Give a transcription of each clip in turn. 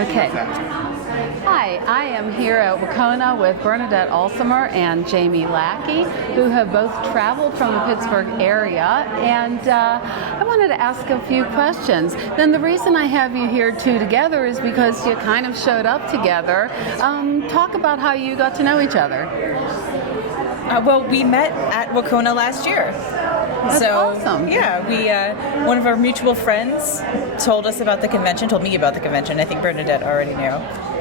Okay. Hi, I am here at WCoNA with Bernadette Ulsamer and Jamie Lackey, who have both traveled from the Pittsburgh area, and I wanted to ask a few questions. Then the reason I have you here two together is because you kind of showed up together. Talk about how you got to know each other. Well, we met at WCoNA last year. That's awesome. Yeah, we one of our mutual friends told me about the convention. I think Bernadette already knew.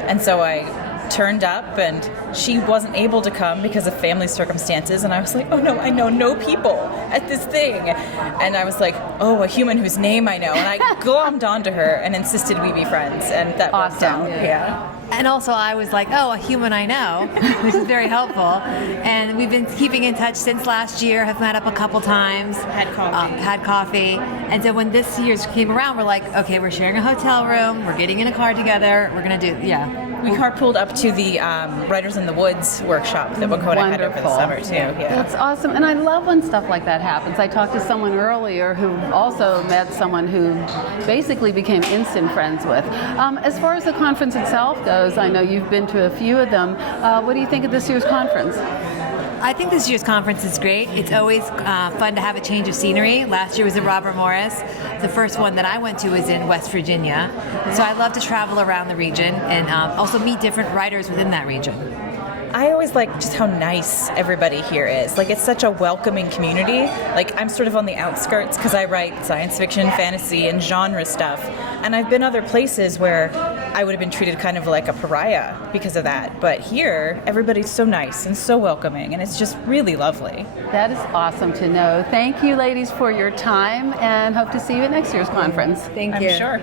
And so I turned up, and she wasn't able to come because of family circumstances, and I was like, oh no, I know no people at this thing. And I was like, oh, a human whose name I know. And I glommed onto her and insisted we be friends, and that worked out. Yeah. And also I was like, oh, a human I know, which is very helpful. And we've been keeping in touch since last year, have met up a couple times. Had coffee. And so when this year's came around, we're like, okay, we're sharing a hotel room, we're getting in a car together, we're going to do, We carpooled up to the Writers in the Woods workshop that WCoNA had over the summer, too. Yeah. That's awesome. And I love when stuff like that happens. I talked to someone earlier who also met someone who basically became instant friends with. As far as the conference itself goes, I know you've been to a few of them. What do you think of this year's conference? I think this year's conference is great. It's always fun to have a change of scenery. Last year was at Robert Morris. The first one that I went to was in West Virginia. So I love to travel around the region and also meet different writers within that region. I always like just how nice everybody here is. Like, it's such a welcoming community. Like, I'm sort of on the outskirts because I write science fiction, fantasy, and genre stuff. And I've been other places where I would have been treated kind of like a pariah because of that. But here, everybody's so nice and so welcoming, and it's just really lovely. That is awesome to know. Thank you, ladies, for your time, and hope to see you at next year's conference. Thank you. I'm sure.